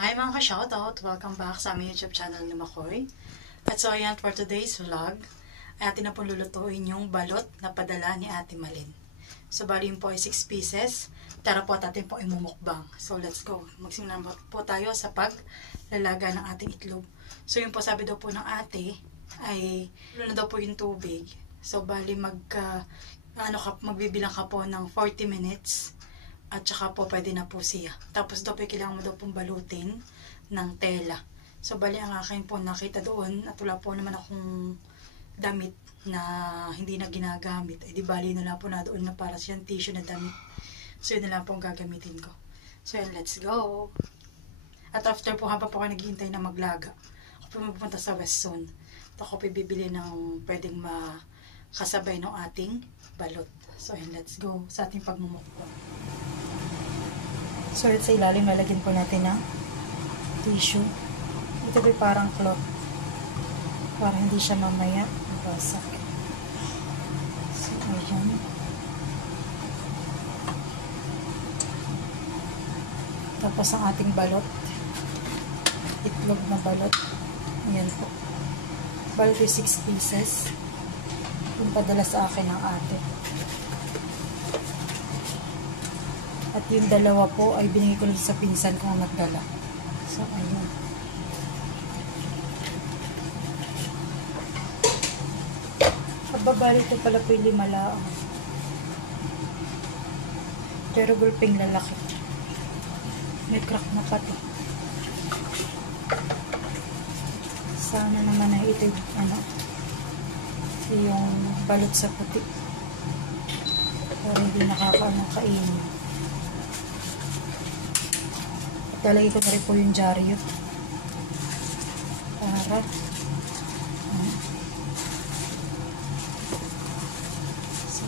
Hi mga ka-shoutout! Welcome back sa aming YouTube channel ni Makoy. At so ayan, for today's vlog, ay atin na pong lulutuin yung balot na padala ni Ate Malin. So bali yun po ay 6 pieces. Tara po at atin po imumukbang. So let's go. Magsimula po tayo sa paglalaga ng ating itlog. So yun po, sabi daw po ng ate ay na daw po yung tubig. So bali magbibilang ka po ng 40 minutes. At saka po pwede na po siya. Tapos daw po kailangan mo daw pong balutin ng tela. So bali ang akin po nakita doon at wala po naman akong damit na hindi na ginagamit. Eh di bali na lang po na doon na para siyang tissue na damit. So yun na lang po ang gagamitin ko. So yun, let's go! At after po habang po ako naghihintay na maglaga, ako po mapupunta sa West Zone. At ako po bibili ng pwedeng makasabay ng ating balot. So yun, let's go sa ating pagmumukbang. So, sa ilalim, lalagyan po natin ng tissue. Ito po parang cloth. Para hindi siya mamaya mabasak. So, ayan. Tapos, ang ating balot. Itlog na balot. Ayan po. Balot 6 pieces. Yung padala sa akin ng ate. At yung dalawa po ay binigay ko lang sa pinsan kong nagdala. So, ayun. Kababalik ko pala po yung 5 lang. Pero gulping lalaki. May crack na pati. Sana naman ay ito yung balot sa puti. Pero hindi kainin. Lalagay ko na rin po yung dyaryo para so,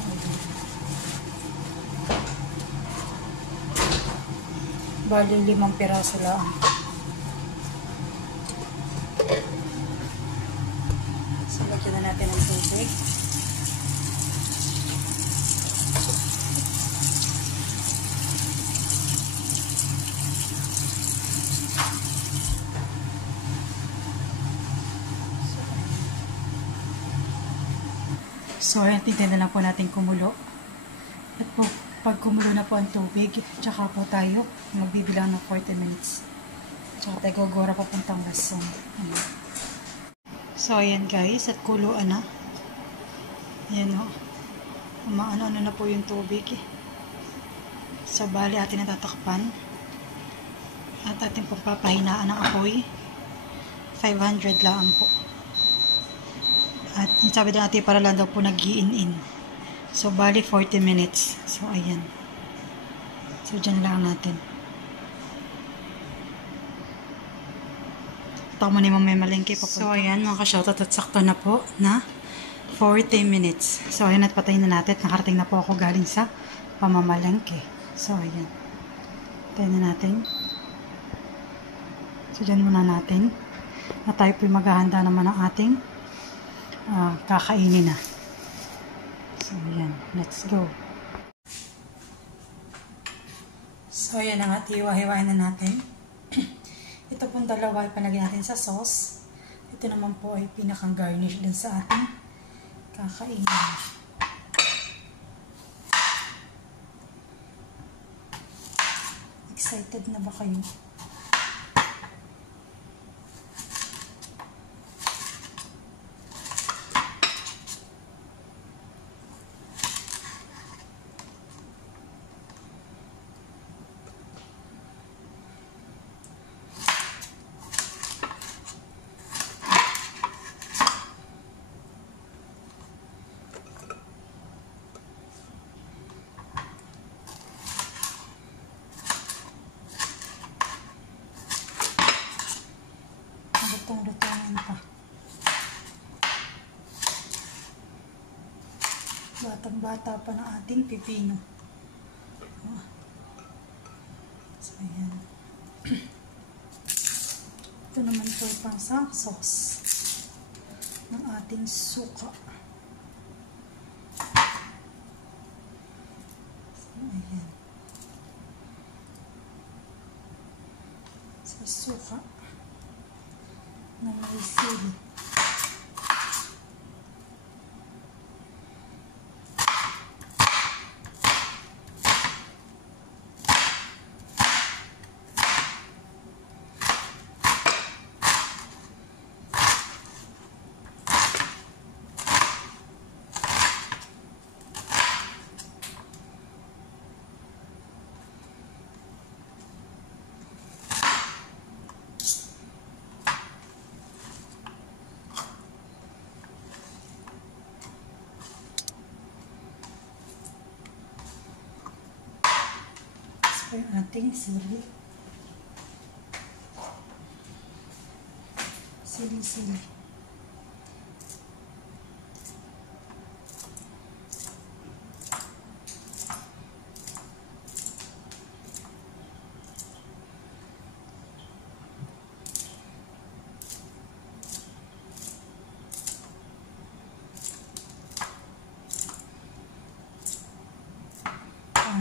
bali 5 piraso lang. So lagyan na natin ang tubig. So, ayan, tignan na lang po natin kumulo. At po, pag kumulo na po ang tubig, tsaka po tayo magbibilang ng 40 minutes. Tsaka tayo gogora papuntang West Zone. So, ayan guys, at kuluan na. Ayan o. Umaano-ano na po yung tubig. So, bali atin natatakpan. At atin po papahinaan ng apoy. 500 lang po. At sabi din natin para lang daw po nag-i-in-in. So, bali 40 minutes. So, ayan. So, dyan lang natin. Ito mo ni Mamay Malengke. So, ayan mga ka-shoutout at sakto na po na 40 minutes. So, ayan at patayin na natin. Nakarating na po ako galing sa pamamalengke. So, ayan. Patayin na natin. So, dyan muna natin. At tayo po maghahanda naman ng ating kakainin na. So, ayan. Let's go. So, ayan na nga. Hiwa-hiwain na natin. Ito pong dalawa ay palagyan natin sa sauce. Ito naman po ay pinakang garnish dun sa ating kakainin. Excited na ba kayo? Lutong-lutongin pa. Batang-bata pa ng ating pipino. So, ayan. Ito naman po pang sa sauce ng ating suka. suka na may sili. Ito yung ating sili. Sili.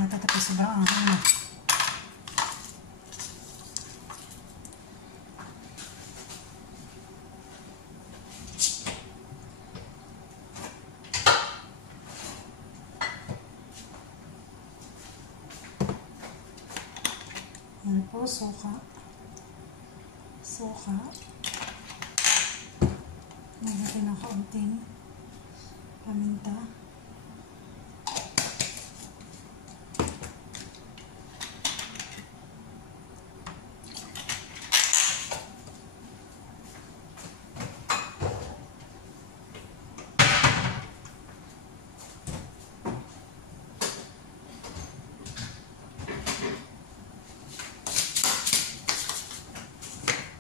Natatapos ba ang ano? Yan po, suka. Nagdating ng kaunting paminta.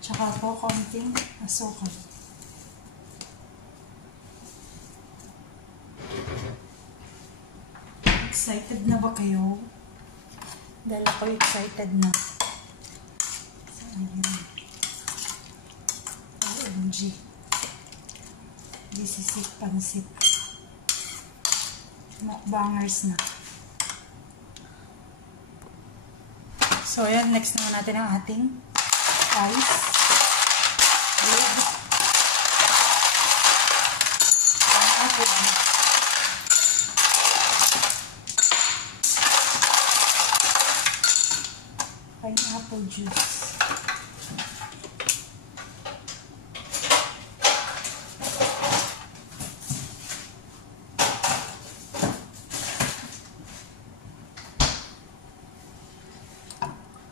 Tsaka po konting asukal. Excited na ba kayo? Dahil ako excited na. So, ayan. OMG. This is it, pansit. Mukbangers na. So, ayan. Next naman natin ang ating rice. Pineapple juice.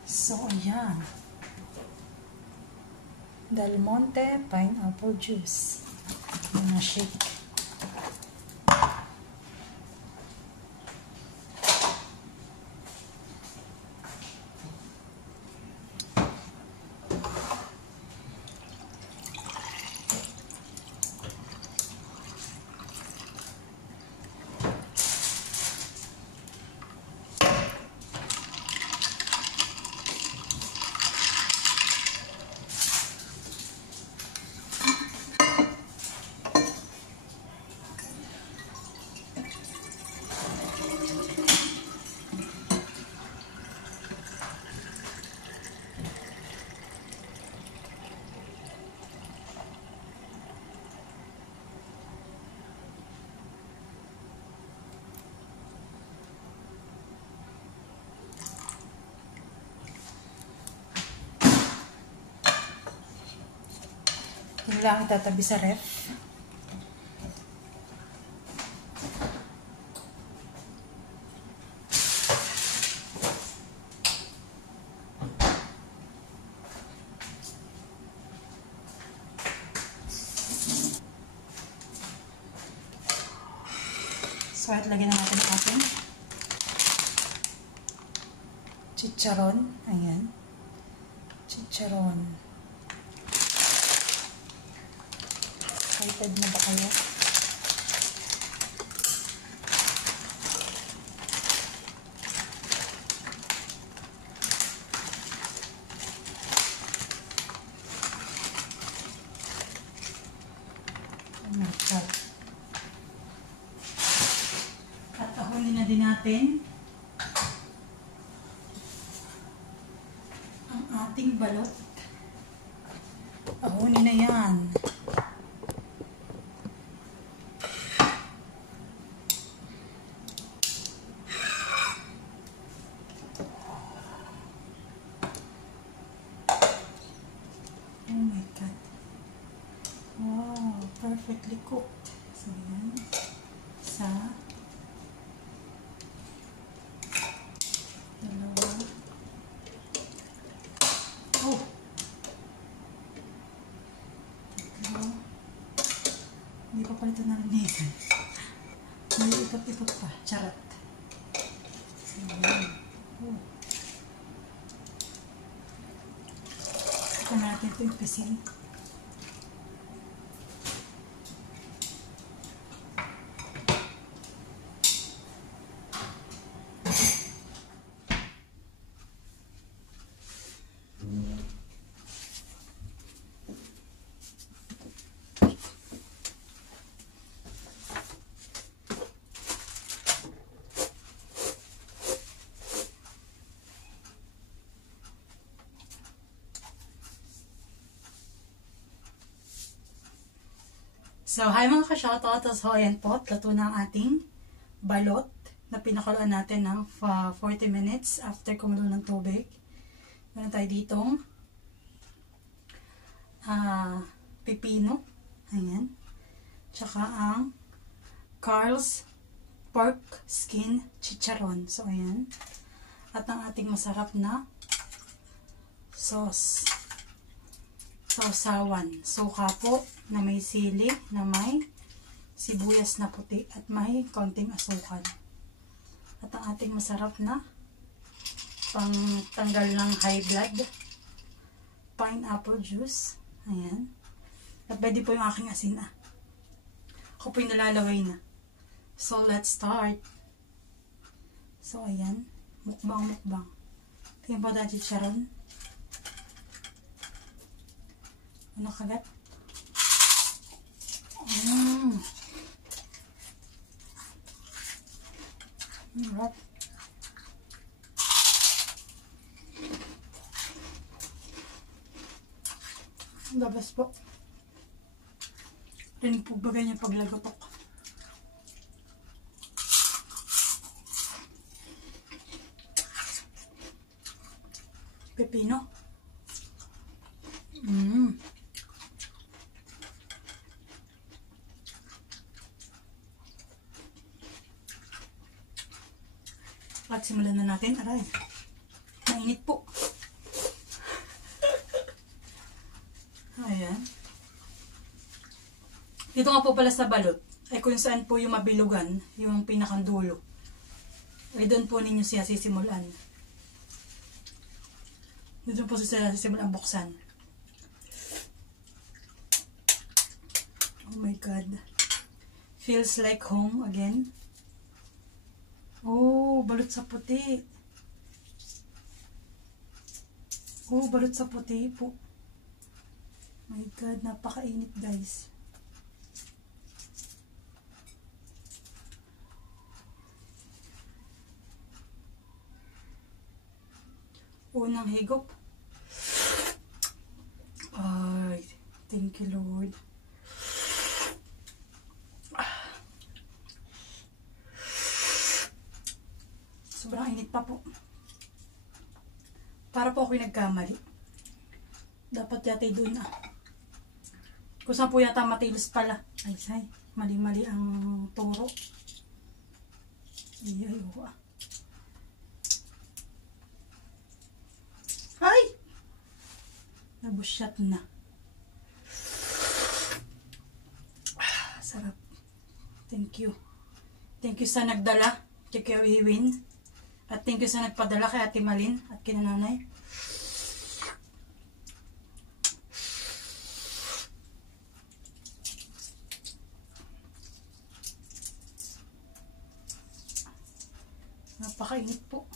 So, ayan. Del Monte pineapple juice. Mga shake. Yun lang itatabi sa ref. So, at lagyan na natin ang ating chicharon. Ayan. Chicharon. Excited na ba kayo? Oh my God. At ahulin na din natin ang ating balot. Ahonin na yan. Oh my God. Wow, perfectly cooked. So yan. Isa. Dalawa. Oh! Tatlo. Hindi pa pala ito narinig. May ikot-ikot pa. Charot. So yan. Oh. Ito natin ito yung pisil. So, hi mga ka-shoutout. So, ayan po, luto na ang ating balot na pinakuluan natin ng 40 minutes after kumulo ng tubig. Meron tayo ditong pipino. Ayan. Tsaka ang Carl's pork skin chicharon. So, ayan. At ang ating masarap na sauce. Sausawan. Suka po na may sili, na may sibuyas na puti at may konting asukal. At ang ating masarap na pangtanggal ng high blood, pineapple juice. Ayan. At pwede po yung aking asin. Ako po yung nalalaway na. So, let's start. So, ayan. Mukbang. Tingnan po dati chicharon. Ano kagat? Alright. Labas po. Rinig po ba ganyan paglagotok? Pepino. At simulan na natin. Aray. Mainit po. Ayan. Dito nga po pala sa balot, ay kung saan po yung mabilugan, yung pinakandulo. Ay doon po ninyo siya sisimulan. Dito po siya sisimulan buksan. Oh my God. Feels like home again. Oh, balot sa puti. Oh, balot sa puti po. My God, napakainit guys. Unang higop. Ay, thank you Lord. Sobrang init pa po. Para po ako'y nagkamali. Dapat yata'y doon Kung saan po yata matilos pala. Ay, say. Mali-mali ang turo. Ay! Nabusyat na. Sarap. Thank you. Thank you sa nagdala. Kay Kuya Wiwin. At thank you sa nagpadala kay Ate Malin at kinananay. Napakainit po.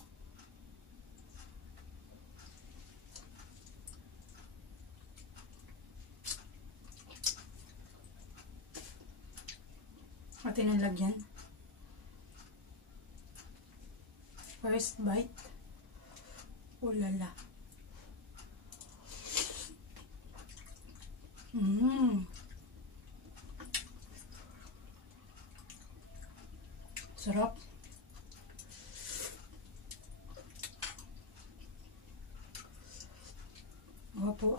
At inalagyan. First bite. Ulala. Mmm. Sarap. Opo.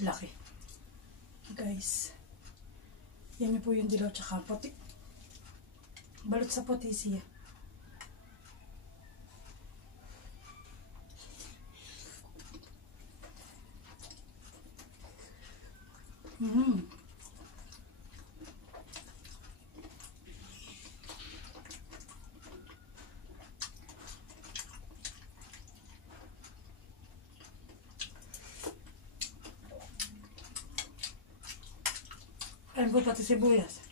Laki. Guys. Yan po yung dilaw tsaka puti. Balot sa puti siya. Mmm. Ayan po pati sibuyas.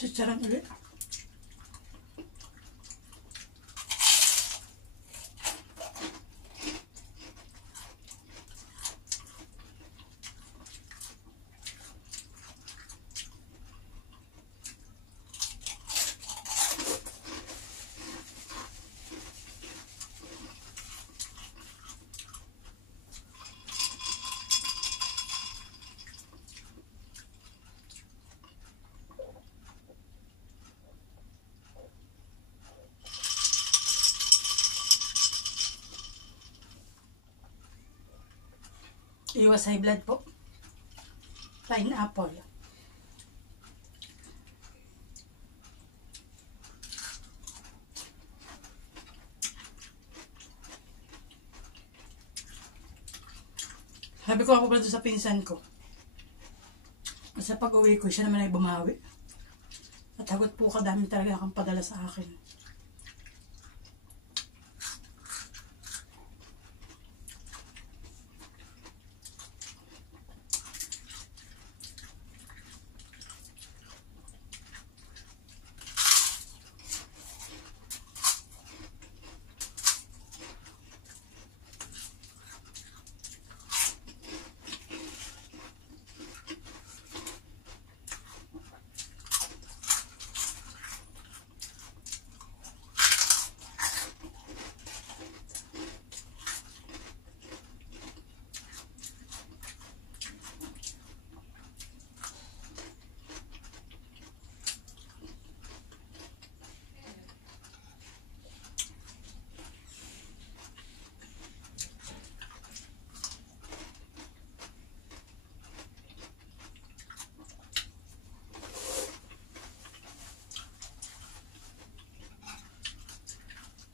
Chicharan ulit. Iwas high blood po. Pineapple. Sabi ko ako pala sa pinsan ko. Kasi pag uwi ko, siya naman ay bumawi. At hagot po kadami talaga akong padala sa akin.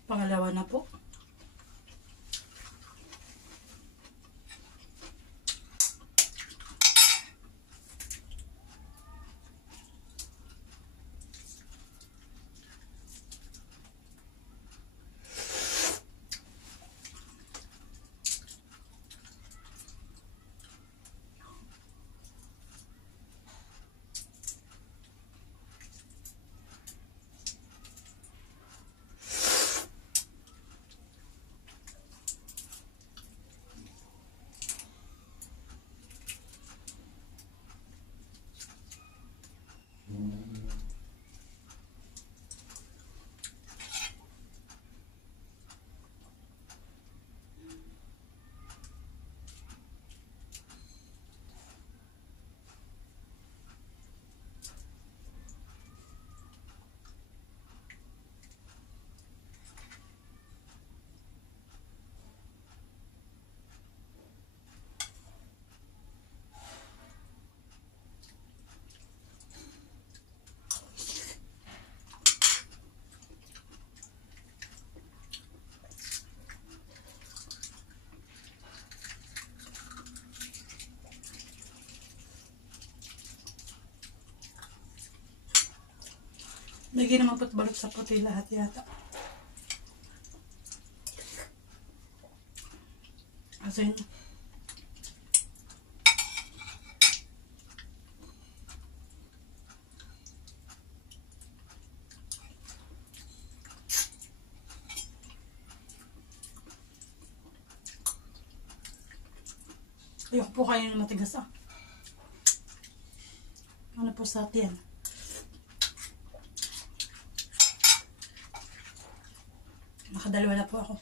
Pangalawa na po. Lagi naman po't balot sa puti lahat yata. Asin. Ayoko po kayo na matigas ah. Ano po sa atin? Nakadalawa na po ako.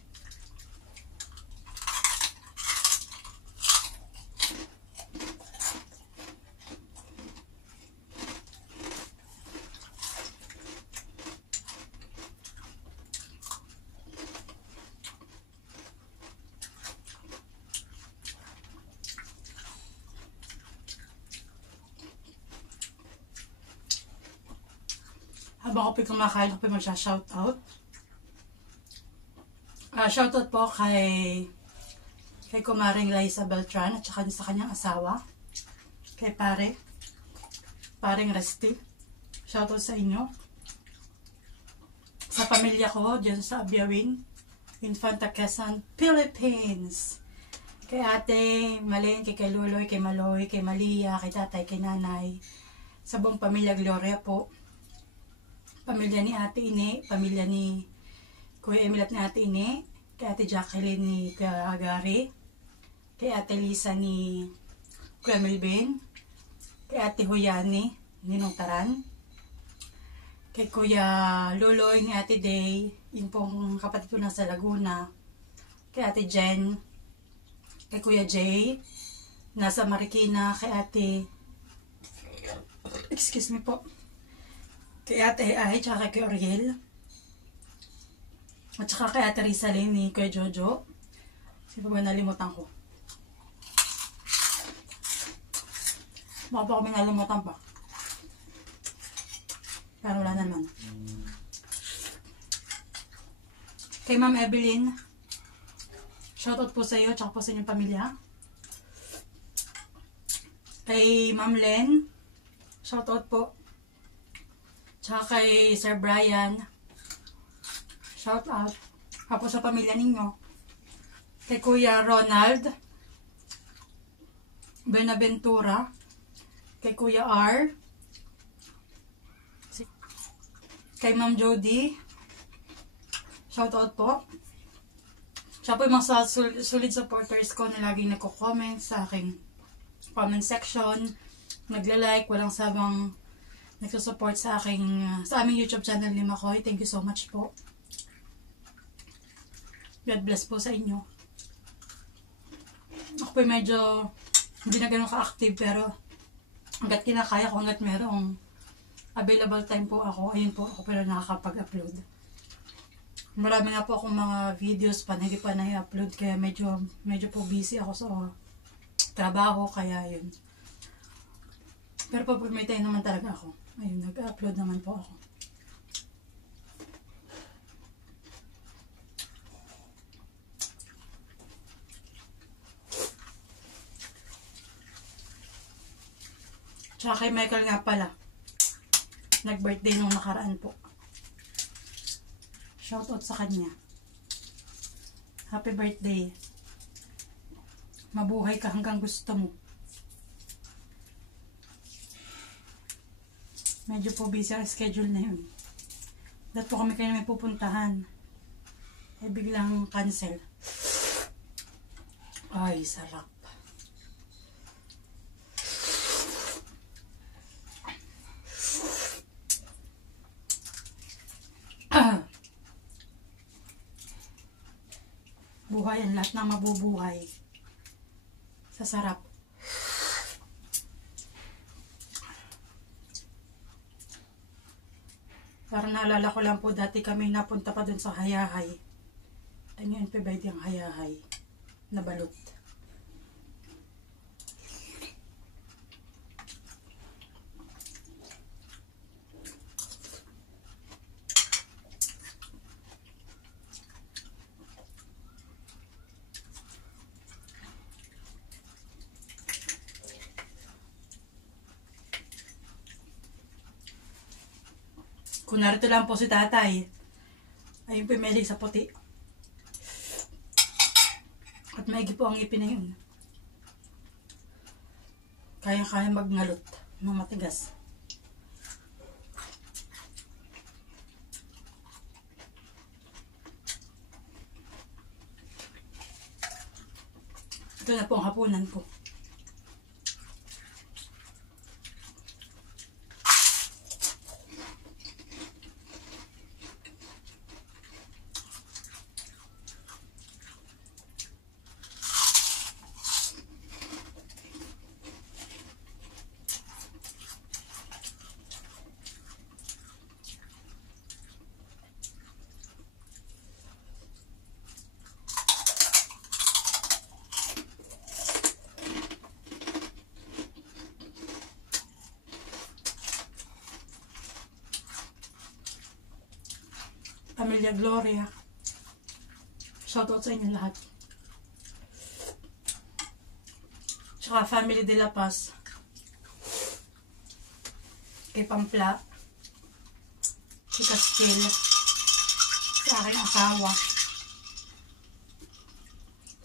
Habang ako po kumakain, ako po magsha-shoutout. Shoutout po kay Kumaring Liza Beltran at saka sa kanyang asawa. Kay Paring Resty. Shoutout sa inyo. Sa pamilya ko, dyan sa Abiawin, Infanta Quezon, Philippines. Kay ate Malin, kay Luloy, kay Maloy, kay Malia, kay tatay, kay nanay. Sa buong pamilya Gloria po. Pamilya ni Ate Ine, pamilya ni Kuya Emil at ni Ate Ine, kay Ate Jacqueline ni Kuya Gary, kay Ate Lisa ni Kuya Melvin, kay Ate Huyani ni Ninong Taran, kay Kuya Luloy ni Ate Day, yun pong kapatid ko nasa Laguna, kay Ate Jen, kay Kuya Jay, nasa Marikina, kay Ate, excuse me po, kay Ate Ay, tsaka kay Oriel. At tsaka kay Ate Rizalyn ni Kuya Jojo. Sino ba nalimutan ko? Baka pa kami nalimutan pa. Pero wala naman. Kay Ma'am Evelyn, shoutout po sa iyo, tsaka po sa inyong pamilya. Kay Ma'am Len, shoutout po. Tsaka kay Sir Brian, shout out. Tapos sa pamilya ninyo. Kay Kuya Ronald Benaventura. Kay Kuya R. Kay Ma'am Jody. Shout out po. Siya po yung mga solid supporters ko na laging nagko-comment sa aking comment section. Nagla-like, walang sabang nagsusupport sa aming YouTube channel ni Makoy. Thank you so much po. God bless po sa inyo. Ako po medyo hindi na ganun ka-active pero hanggat kinakaya ko, hanggat merong available time po ako, ayun po ako pero nakakapag-upload. Marami na po akong mga videos pa na hindi pa na-upload kaya medyo po busy ako sa trabaho kaya yun. Pero pag may time naman talaga ako. Ayun, nag-upload naman po ako. Tsaka kay Michael nga pala. Nag-birthday nung nakaraan po. Shoutout sa kanya. Happy birthday. Mabuhay ka hanggang gusto mo. Medyo po busy ang schedule na yun. Dahil po kami kayo may pupuntahan. Eh biglang cancel. Ay, sarap. Buhay ang lahat na mabubuhay. Sa sarap. Parang naalala ko lang po, dati kami napunta pa dun sa Hayahay. Ay ngayon pa ba yung Hayahay na balot. Kung narito lang po si tatay, ayun po may sa puti. At maigi po ang ipin na yun. Kaya-kaya magngalot ng matigas. Ito na po ang hapunan ko. pamilya Gloria. Shoutout sa inyo lahat. Tsaka family de la Paz. Kay Pampla. Kay Castil. Sa aking asawa.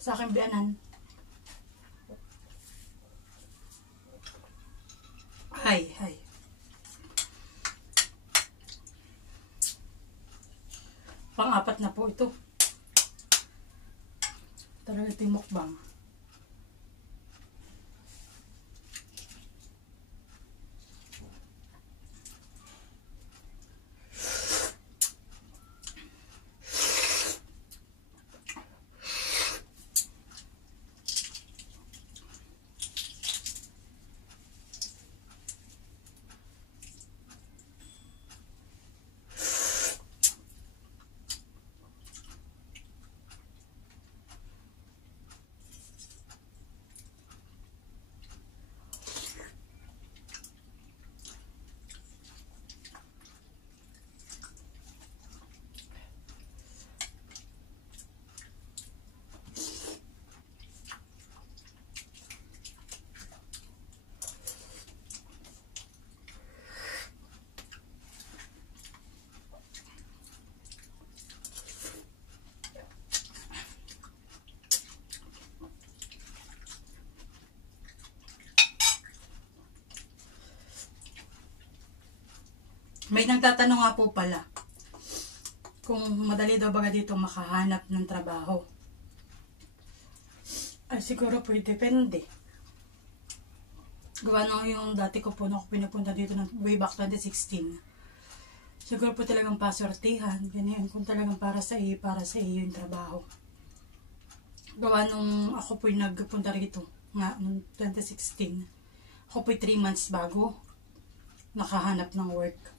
Sa aking biyanan. Hi. Pang-apat na po ito. Talaga ito yung mukbang. May nagtatanong nga po pala kung madali daw ba dito makahanap ng trabaho. Ay siguro po depende. Gawa nung yung dati ko po na ako pinupunta dito ng way back 2016. Siguro po talagang pasortihan. Ganyan kung talagang para sa iyo yung trabaho. Gawa nung ako po yung nagpunta rito nga noong 2016. Ako po 3 months bago nakahanap ng work.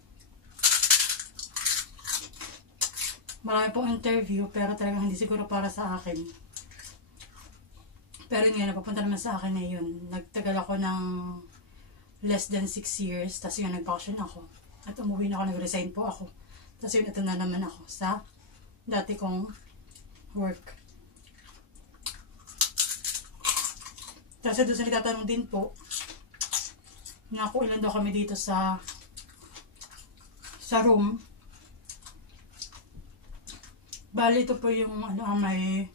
Marami pong interview pero talagang hindi siguro para sa akin. Pero yun nga, napapunta naman sa akin na yun. Nagtagal ako ng less than 6 years. Tapos yun, nag-vacation ako. At umuwi na ako, nag-resign po ako. Tapos yun, ito na naman ako sa dati kong work. Kasi doon sa nagtatanong din po, na kung ilan daw kami dito sa room. Bali, ito po yung may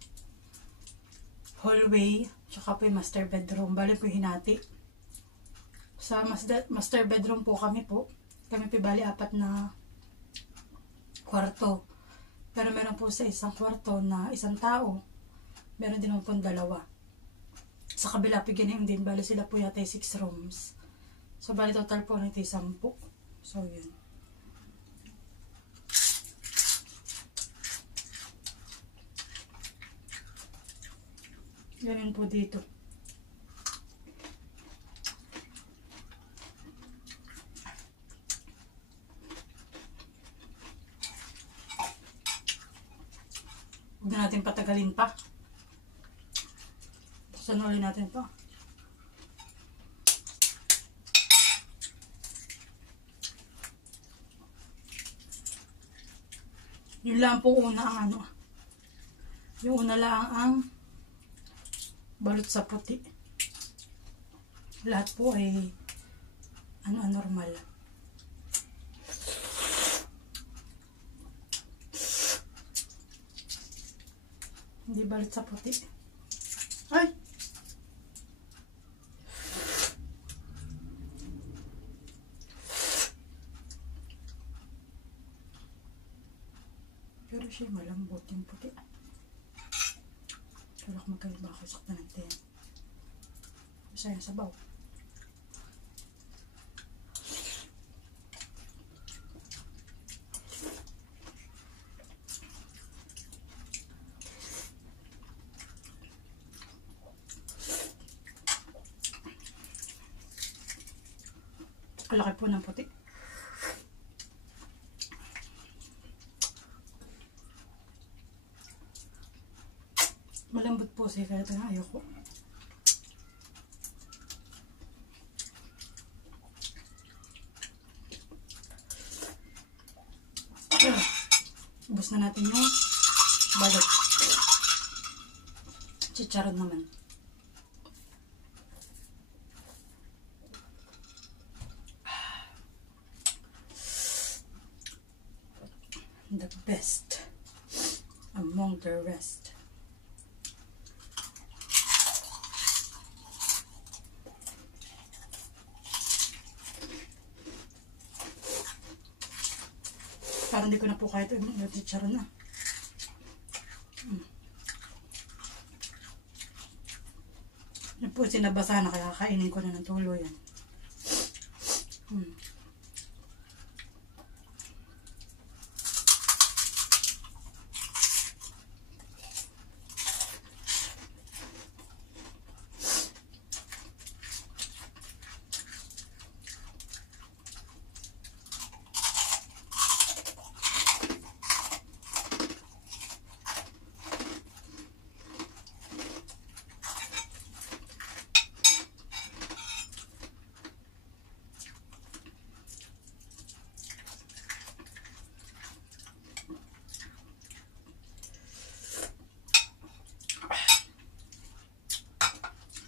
hallway, tsaka po yung master bedroom. Bali po hinati. Sa master bedroom po kami po. Kami po bali 4 na kwarto. Pero meron po sa isang kwarto na isang tao. Meron din po 2. Sa kabila po ganyan din. Bali sila po yata 6 rooms. So bali total po nito 10. So yun. Ganun po dito. Huwag na natin patagalin pa. Sanulin natin pa. Yun lang po una ang yung una lang ang balot sa puti. Lahat po ay normal. Hindi balot sa puti. Ay! Pero siya malambot yung puti. Wala ko magkaiba ako sakta ng ten. Sayang sabaw. Kalaki po ng puti. Malambot po siya kaya talagang ayoko. Ubus Tapos na natin yung balot. Chicharon naman. The best among the rest. Parang hindi ko na po kahit chicharon na. Yan po, sinabasa na kaya kainin ko na ng tulo yan.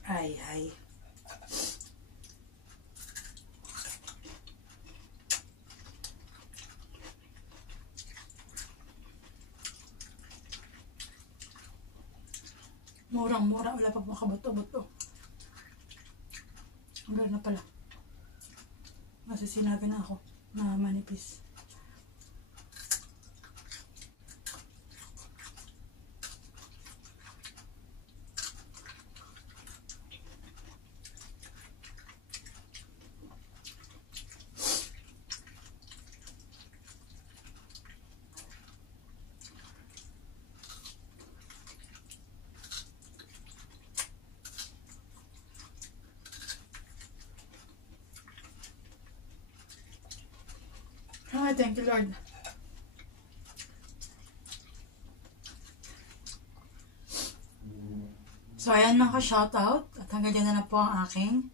Ay. Murang-mura. Wala pa makabuto-buto. Hanggang na pala. Masisinabi na ako na manipis. Ay, thank you, Lord. So, ayan mga ka-shoutout. At hanggang dyan na po ang aking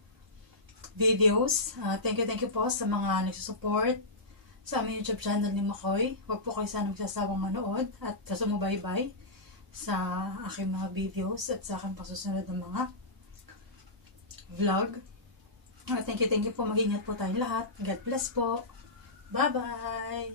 videos. Thank you po sa mga nagsusupport sa aming YouTube channel ni Makoy. Huwag po kayo sana magsasawang manood at sumubaybay sa aking mga videos at sa aking pasusunod ng mga vlog. Thank you po. Mag-ingat po tayong lahat. God bless po. Bye-bye!